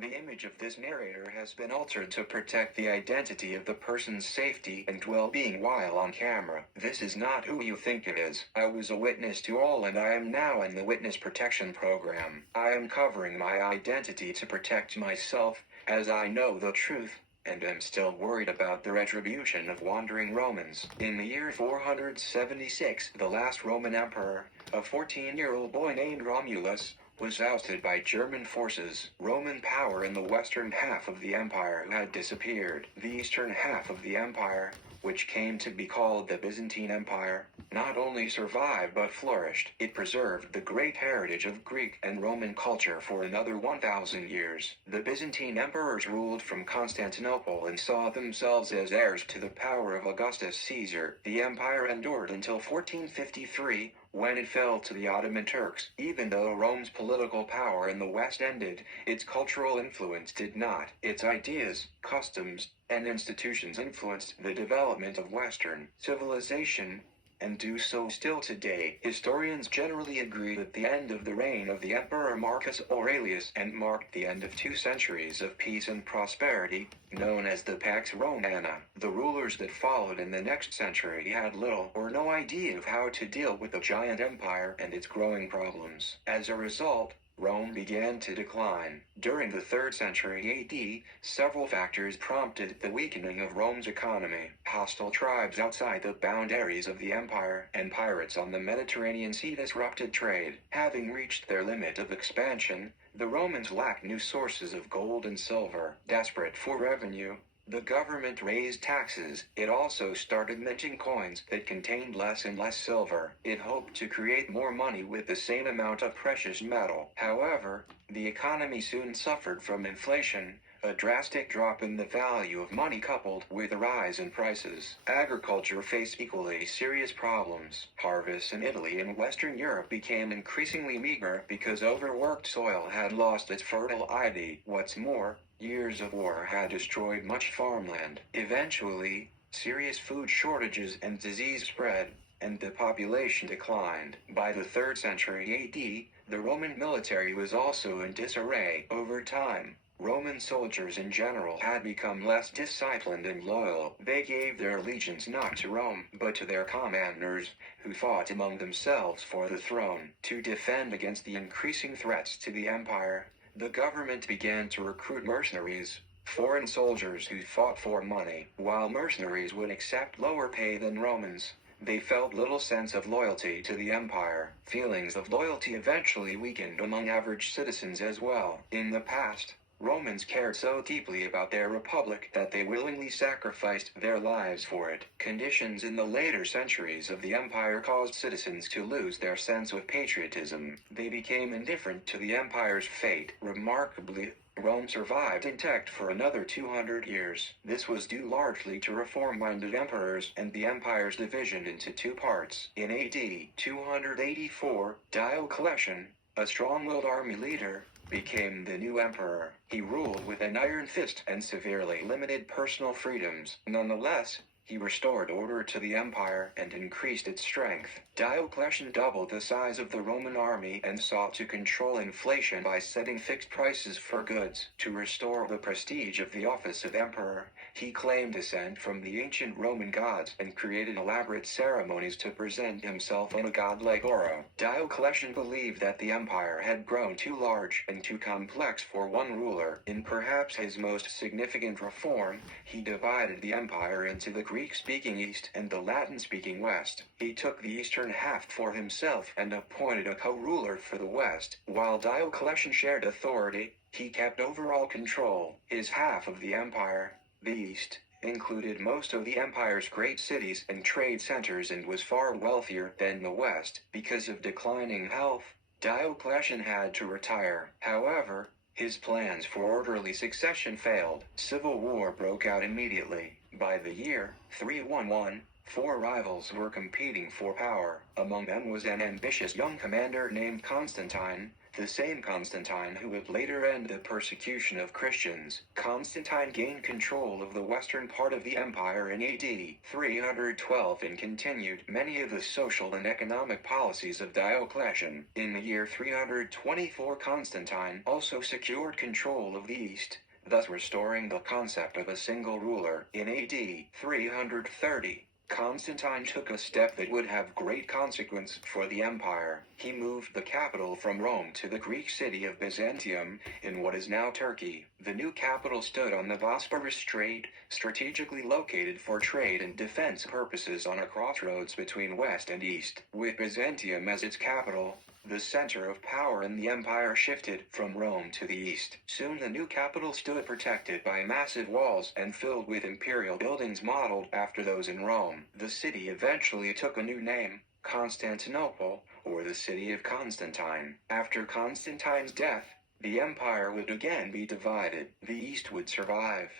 The image of this narrator has been altered to protect the identity of the person's safety and well-being while on camera. This is not who you think it is. I was a witness to all and I am now in the witness protection program. I am covering my identity to protect myself, as I know the truth, and am still worried about the retribution of wandering Romans. In the year 476, the last Roman emperor, a 14-year-old boy named Romulus, was ousted by German forces. Roman power in the western half of the empire had disappeared. The eastern half of the empire, which came to be called the Byzantine Empire, not only survived but flourished. It preserved the great heritage of Greek and Roman culture for another 1,000 years. The Byzantine emperors ruled from Constantinople and saw themselves as heirs to the power of Augustus Caesar. The empire endured until 1453, when it fell to the Ottoman Turks. Even though Rome's political power in the West ended, its cultural influence did not. Its ideas, customs, and institutions influenced the development of Western civilization, and do so still today. Historians generally agree that the end of the reign of the Emperor Marcus Aurelius and marked the end of 2 centuries of peace and prosperity, known as the Pax Romana. The rulers that followed in the next century had little or no idea of how to deal with the giant empire and its growing problems. As a result, Rome began to decline. During the 3rd century AD, several factors prompted the weakening of Rome's economy. Hostile tribes outside the boundaries of the empire and pirates on the Mediterranean Sea disrupted trade. Having reached their limit of expansion, the Romans lacked new sources of gold and silver. Desperate for revenue, the government raised taxes. It also started minting coins that contained less and less silver. It hoped to create more money with the same amount of precious metal. However, the economy soon suffered from inflation, a drastic drop in the value of money coupled with a rise in prices. Agriculture faced equally serious problems. Harvests in Italy and Western Europe became increasingly meager because overworked soil had lost its fertility. What's more, years of war had destroyed much farmland. Eventually, serious food shortages and disease spread, and the population declined. By the 3rd century AD, the Roman military was also in disarray. Over time, Roman soldiers in general had become less disciplined and loyal. They gave their allegiance not to Rome, but to their commanders, who fought among themselves for the throne. To defend against the increasing threats to the empire, the government began to recruit mercenaries, foreign soldiers who fought for money. While mercenaries would accept lower pay than Romans, they felt little sense of loyalty to the empire. Feelings of loyalty eventually weakened among average citizens as well. In the past, Romans cared so deeply about their republic that they willingly sacrificed their lives for it. Conditions in the later centuries of the empire caused citizens to lose their sense of patriotism. They became indifferent to the empire's fate. Remarkably, Rome survived intact for another 200 years. This was due largely to reform-minded emperors and the empire's division into 2 parts. In AD 284, Diocletian, a strong-willed army leader, became the new emperor. He ruled with an iron fist and severely limited personal freedoms. Nonetheless, he restored order to the empire and increased its strength. Diocletian doubled the size of the Roman army and sought to control inflation by setting fixed prices for goods. To restore the prestige of the office of emperor, he claimed descent from the ancient Roman gods and created elaborate ceremonies to present himself in a godlike aura. Diocletian believed that the empire had grown too large and too complex for one ruler. In perhaps his most significant reform, he divided the empire into the Greek-speaking East and the Latin-speaking West. He took the eastern half for himself and appointed a co-ruler for the West. While Diocletian shared authority, he kept overall control. His half of the empire, the East, included most of the empire's great cities and trade centers and was far wealthier than the West. Because of declining health, Diocletian had to retire. However, his plans for orderly succession failed. Civil war broke out immediately. By the year 311, 4 rivals were competing for power. Among them was an ambitious young commander named Constantine, the same Constantine who would later end the persecution of Christians. Constantine gained control of the western part of the empire in AD 312 and continued many of the social and economic policies of Diocletian. In the year 324, Constantine also secured control of the east, thus restoring the concept of a single ruler. In AD 330, Constantine took a step that would have great consequence for the empire. He moved the capital from Rome to the Greek city of Byzantium, in what is now Turkey. The new capital stood on the Bosporus Strait, strategically located for trade and defense purposes on a crossroads between west and east. With Byzantium as its capital, the center of power in the empire shifted from Rome to the east. Soon the new capital stood protected by massive walls and filled with imperial buildings modeled after those in Rome. The city eventually took a new name, Constantinople, or the city of Constantine. After Constantine's death, the empire would again be divided. The east would survive.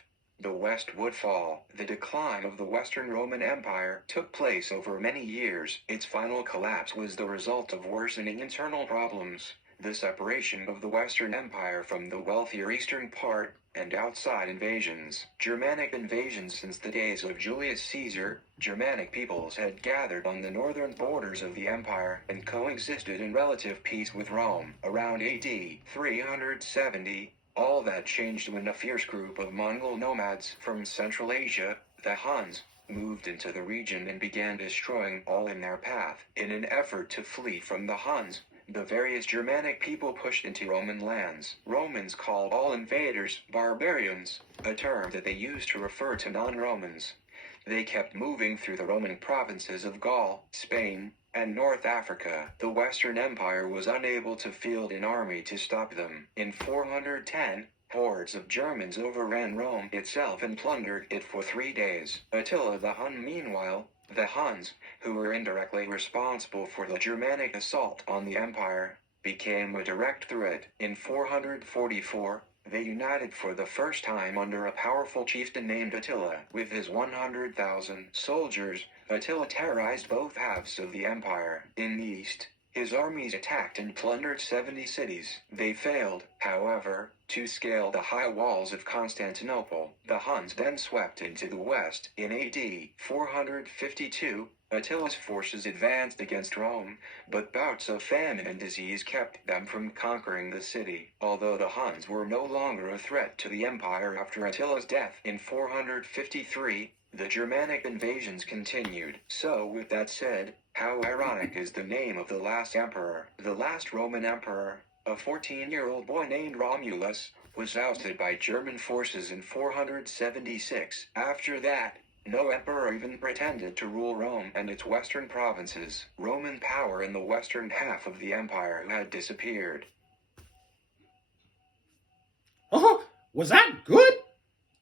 The west would fall. The decline of the Western Roman Empire took place over many years. Its final collapse was the result of worsening internal problems, the separation of the Western Empire from the wealthier eastern part, and outside invasions. Germanic invasions. Since the days of Julius Caesar, Germanic peoples had gathered on the northern borders of the empire and coexisted in relative peace with Rome. Around AD 370, all that changed when a fierce group of Mongol nomads from Central Asia, the Huns, moved into the region and began destroying all in their path. In an effort to flee from the Huns, the various Germanic people pushed into Roman lands. Romans called all invaders barbarians, a term that they used to refer to non-Romans. They kept moving through the Roman provinces of Gaul, Spain, and North Africa. The Western Empire was unable to field an army to stop them. In 410, hordes of Germans overran Rome itself and plundered it for 3 days. Attila the Hun. Meanwhile, the Huns, who were indirectly responsible for the Germanic assault on the empire, became a direct threat. In 444, they united for the first time under a powerful chieftain named Attila. With his 100,000 soldiers, Attila terrorized both halves of the empire. In the east, his armies attacked and plundered 70 cities. They failed, however, to scale the high walls of Constantinople. The Huns then swept into the west. In AD 452, Attila's forces advanced against Rome, but bouts of famine and disease kept them from conquering the city. Although the Huns were no longer a threat to the empire after Attila's death in 453, the Germanic invasions continued. So with that said, how ironic is the name of the last emperor. The last Roman emperor, a 14-year-old boy named Romulus, was ousted by German forces in 476. After that, no emperor even pretended to rule Rome and its western provinces. Roman power in the western half of the empire had disappeared. Was that good?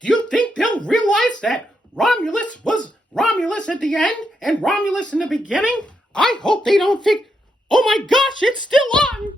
Do you think they'll realize that Romulus was Romulus at the end and Romulus in the beginning? I hope they don't think, oh my gosh, it's still on!